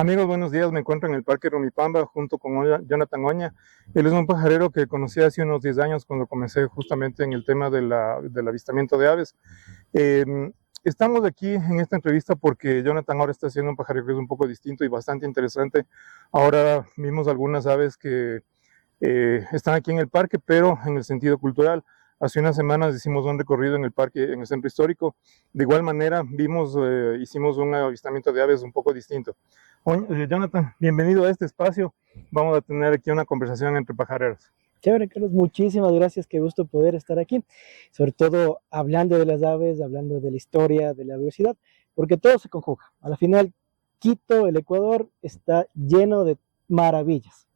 Amigos, buenos días. Me encuentro en el Parque Rumipamba junto con Jonathan Oña. Él es un pajarero que conocí hace unos 10 años cuando comencé justamente en el tema del avistamiento de aves. Estamos aquí en esta entrevista porque Jonathan ahora está haciendo un pajarero que es un poco distinto y bastante interesante. Ahora vimos algunas aves que están aquí en el parque, pero en el sentido cultural. Hace unas semanas hicimos un recorrido en el parque, en el centro histórico. De igual manera, hicimos un avistamiento de aves un poco distinto. Jonathan, bienvenido a este espacio. Vamos a tener aquí una conversación entre pajareros. Chévere, Carlos, muchísimas gracias, qué gusto poder estar aquí, sobre todo hablando de las aves, hablando de la historia, de la biodiversidad, porque todo se conjuga. A la final, Quito, el Ecuador, está lleno de maravillas.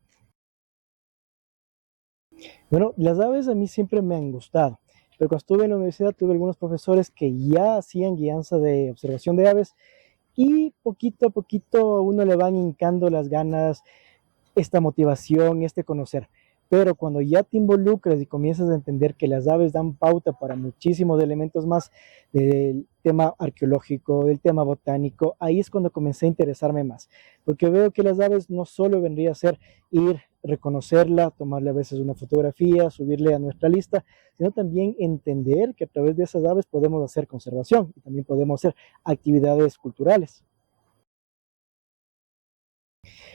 Bueno, las aves a mí siempre me han gustado, pero cuando estuve en la universidad tuve algunos profesores que ya hacían guianza de observación de aves y poquito a poquito a uno le van hincando las ganas, esta motivación, este conocer. Pero cuando ya te involucras y comienzas a entender que las aves dan pauta para muchísimos elementos más del tema arqueológico, del tema botánico, ahí es cuando comencé a interesarme más. Porque veo que las aves no solo vendría a ser ir, reconocerla, tomarle a veces una fotografía, subirle a nuestra lista, sino también entender que a través de esas aves podemos hacer conservación y también podemos hacer actividades culturales.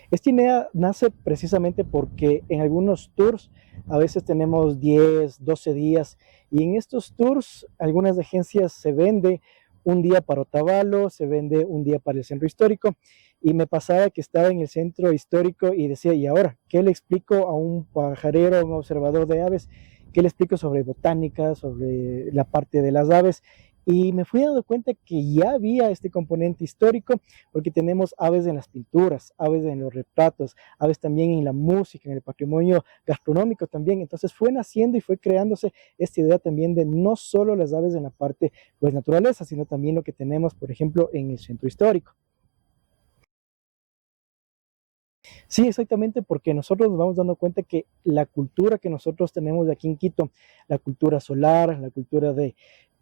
Esta idea nace precisamente porque en algunos tours a veces tenemos 10, 12 días y en estos tours algunas agencias se vende un día para Otavalo, se vende un día para el centro histórico y me pasaba que estaba en el centro histórico y decía, ¿y ahora qué le explico a un pajarero, a un observador de aves? ¿Qué le explico sobre botánica, sobre la parte de las aves? Y me fui dando cuenta que ya había este componente histórico porque tenemos aves en las pinturas, aves en los retratos, aves también en la música, en el patrimonio gastronómico también. Entonces fue naciendo y fue creándose esta idea también de no solo las aves en la parte pues naturaleza, sino también lo que tenemos, por ejemplo, en el centro histórico. Sí, exactamente, porque nosotros nos vamos dando cuenta que la cultura que nosotros tenemos aquí en Quito, la cultura solar, la cultura de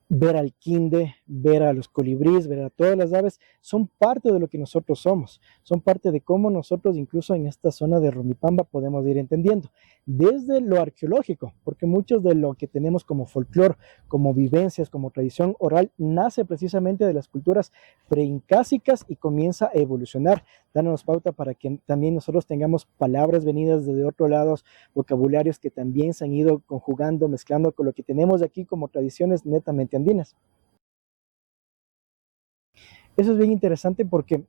ver al quinde, ver a los colibríes, ver a todas las aves, son parte de lo que nosotros somos, son parte de cómo nosotros incluso en esta zona de Rumipamba podemos ir entendiendo, desde lo arqueológico, porque muchos de lo que tenemos como folclore, como vivencias, como tradición oral, nace precisamente de las culturas preincásicas y comienza a evolucionar, dándonos pauta para que también nosotros tengamos palabras venidas desde otros lados, vocabularios que también se han ido conjugando, mezclando con lo que tenemos aquí como tradiciones netamente andinas. Eso es bien interesante porque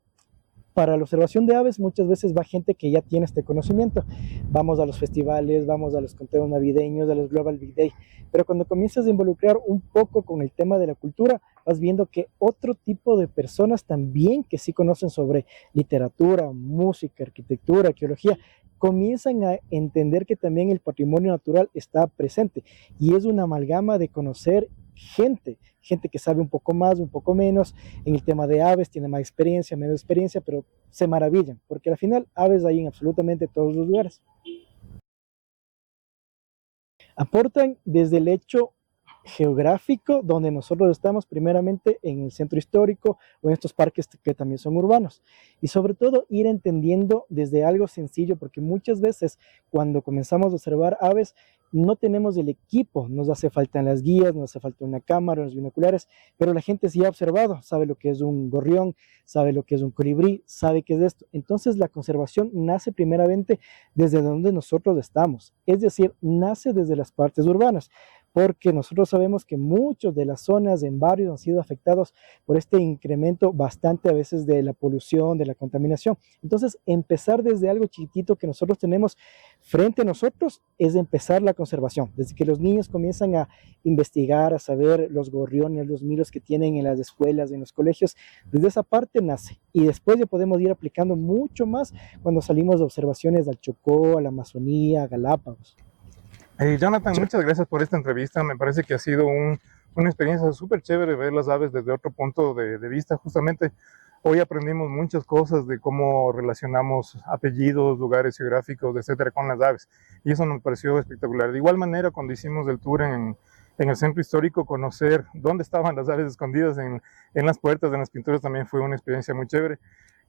para la observación de aves muchas veces va gente que ya tiene este conocimiento. Vamos a los festivales, vamos a los conteos navideños, a los Global Big Day, pero cuando comienzas a involucrar un poco con el tema de la cultura, vas viendo que otro tipo de personas también que sí conocen sobre literatura, música, arquitectura, arqueología, comienzan a entender que también el patrimonio natural está presente y es una amalgama de conocer gente que sabe un poco más, un poco menos, en el tema de aves, tiene más experiencia, menos experiencia, pero se maravillan, porque al final aves hay en absolutamente todos los lugares. Aportan desde el hecho geográfico donde nosotros estamos primeramente en el centro histórico o en estos parques que también son urbanos y sobre todo ir entendiendo desde algo sencillo porque muchas veces cuando comenzamos a observar aves no tenemos el equipo, nos hace falta las guías, nos hace falta una cámara, unos binoculares, pero la gente sí ha observado, sabe lo que es un gorrión, sabe lo que es un colibrí, sabe qué es esto. Entonces la conservación nace primeramente desde donde nosotros estamos, es decir, nace desde las partes urbanas porque nosotros sabemos que muchas de las zonas en barrios han sido afectados por este incremento bastante a veces de la polución, de la contaminación. Entonces, empezar desde algo chiquitito que nosotros tenemos frente a nosotros es empezar la conservación. Desde que los niños comienzan a investigar, a saber los gorriones, los milos que tienen en las escuelas, en los colegios, desde esa parte nace. Y después ya podemos ir aplicando mucho más cuando salimos de observaciones al Chocó, a la Amazonía, a Galápagos. Jonathan, muchas gracias por esta entrevista. Me parece que ha sido una experiencia súper chévere ver las aves desde otro punto de vista. Justamente hoy aprendimos muchas cosas de cómo relacionamos apellidos, lugares geográficos, etcétera, con las aves. Y eso nos pareció espectacular. De igual manera, cuando hicimos el tour en el centro histórico, conocer dónde estaban las aves escondidas en las puertas, en las pinturas, también fue una experiencia muy chévere.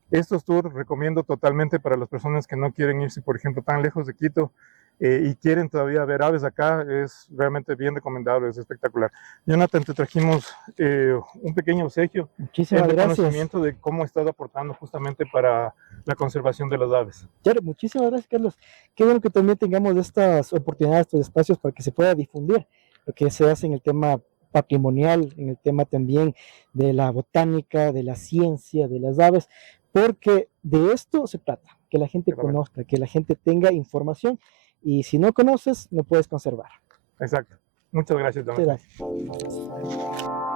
Estos tours recomiendo totalmente para las personas que no quieren irse, por ejemplo, tan lejos de Quito y quieren todavía ver aves acá. Es realmente bien recomendable, es espectacular. Jonathan, te trajimos un pequeño obsequio en Muchísimas gracias. reconocimiento de cómo estás aportando justamente para la conservación de las aves. Claro, muchísimas gracias, Carlos. Qué bueno que también tengamos estas oportunidades, estos espacios para que se pueda difundir lo que se hace en el tema patrimonial, en el tema también de la botánica, de la ciencia, de las aves, porque de esto se trata, que la gente conozca, que la gente tenga información y si no conoces, no puedes conservar. Exacto. Muchas gracias, Jonathan. Muchas gracias.